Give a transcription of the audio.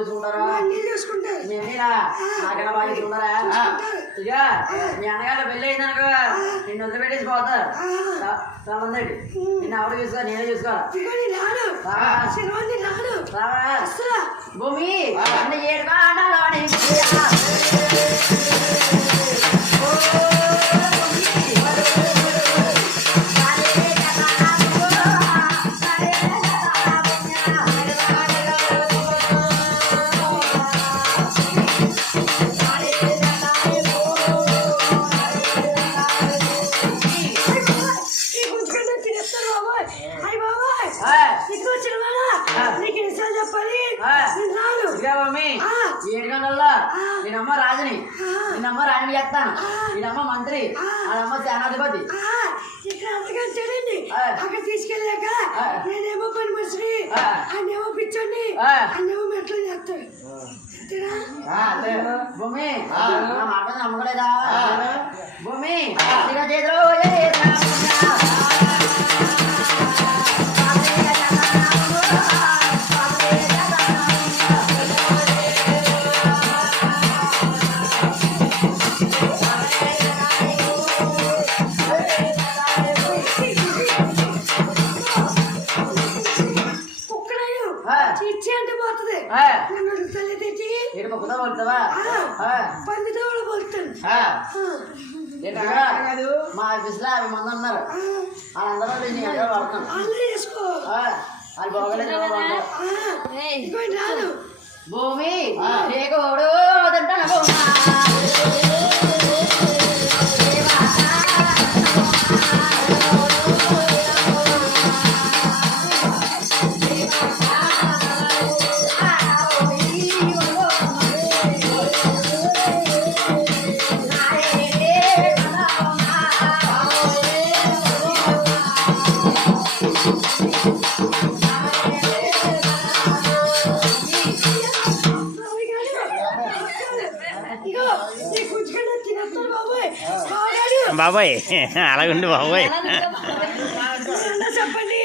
చూసుకుంటారా? నేనేనా నాకన్నా బాగా చూసుకుంటారా? ఇక మీ అన్నగారు పెళ్ళి అయిందనుకో నిన్ను వదిలిపెట్టేసి పోతారు. చాలందండి నిన్ను ఎవరు చూసుకో నేనే చూసుకోవాలి. భూమి అన్న ఏడుగా ఆడాలి. నేనమ్మ రాజుని నేనమ్మ రాణి చేస్తాను. నేనమ్మ మంత్రి వాళ్ళమ్మ సేనాధిపతి. అక్కడ తీసుకెళ్ళాక నేనేమో పని మనిషిని అన్నేమో పిచ్చోని అన్నేమో మెట్లు చేస్తాడు. భూమి నా మాట నమ్మకలేదా? భూమి చేతిలో మా ఆఫీస్ లో 50 మంది ఉన్నారు. వాళ్ళందరూ పడుతున్నాను. వాళ్ళు బాగోలేదు. భూమి లేకోడు తింటాను. బాబాయ్ అలాగుండి బాబాయ్ చెప్పండి.